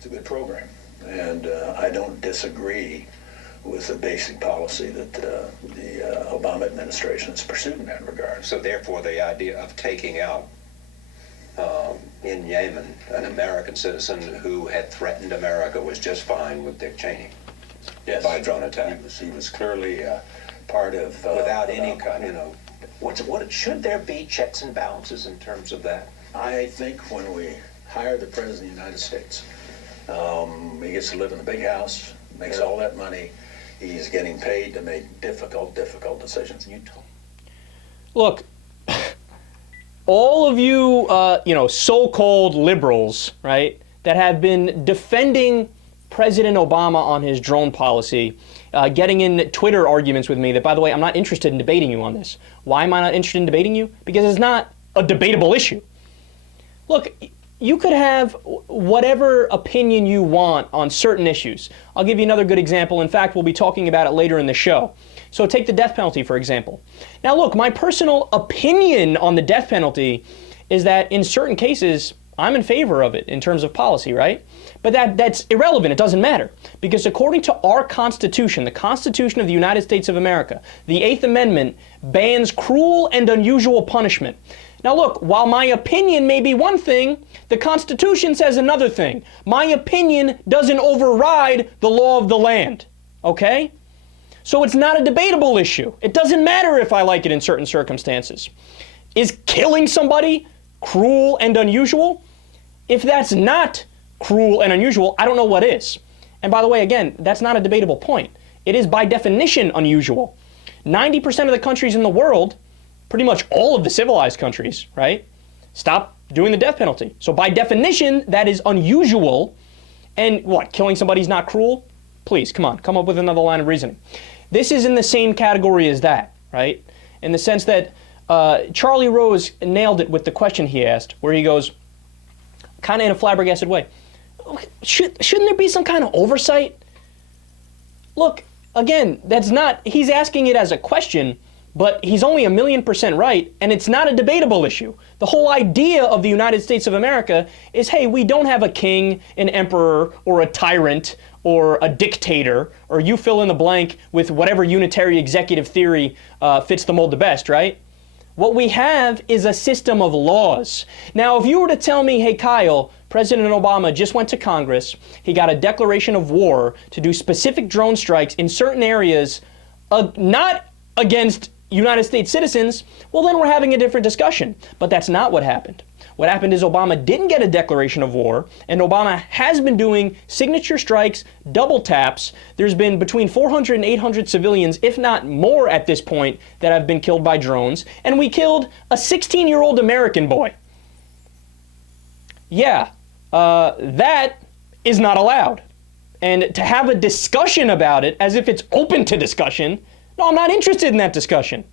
It's a good program, and I don't disagree with the basic policy that the Obama administration has pursued in that regard. So therefore, the idea of taking out in Yemen an American citizen who had threatened America was just fine with Dick Cheney. Yes, by drone attack. He was clearly part of without any kind, what should there be checks and balances in terms of that? I think when we hire the President of the United States, he gets to live in the big house, makes all that money, he's getting paid to make difficult decisions. Look, all of you, so-called liberals, right, that have been defending President Obama on his drone policy, getting in Twitter arguments with me that, by the way, I'm not interested in debating you on this. Why am I not interested in debating you? Because it's not a debatable issue. Look, you could have whatever opinion you want on certain issues. I'll give you another good example. In fact, we'll be talking about it later in the show. So take the death penalty, for example. Now look, my personal opinion on the death penalty is that in certain cases, I'm in favor of it in terms of policy, right? But that's irrelevant. It doesn't matter. Because according to our Constitution, the Constitution of the United States of America, the Eighth Amendment bans cruel and unusual punishment. Now look, while my opinion may be one thing, the Constitution says another thing. My opinion doesn't override the law of the land, okay? So it's not a debatable issue. It doesn't matter if I like it in certain circumstances. Is killing somebody cruel and unusual? If that's not cruel and unusual, I don't know what is. And by the way, again, that's not a debatable point. It is by definition unusual. 90% of the countries in the world, pretty much all of the civilized countries, right, stop doing the death penalty. So by definition, that is unusual. And what, killing somebody is not cruel? Please, come on, come up with another line of reasoning. This is in the same category as that, right? In the sense that Charlie Rose nailed it with the question he asked, where he goes, kind of in a flabbergasted way, shouldn't there be some kind of oversight? Look, again, that's not, he's asking it as a question, but he's only 1,000,000% right, and it's not a debatable issue. The whole idea of the United States of America is, hey, we don't have a king, an emperor, or a tyrant, or a dictator, or you fill in the blank with whatever unitary executive theory fits the mold the best, right? What we have is a system of laws. Now, if you were to tell me, hey, Kyle, President Obama just went to Congress, he got a declaration of war to do specific drone strikes in certain areas, not against United States citizens, well, then we're having a different discussion. But that's not what happened. What happened is Obama didn't get a declaration of war, and Obama has been doing signature strikes, double taps. There's been between 400 and 800 civilians, if not more at this point, that have been killed by drones, and we killed a 16-year-old American boy. Yeah, that is not allowed. And to have a discussion about it as if it's open to discussion, no, I'm not interested in that discussion.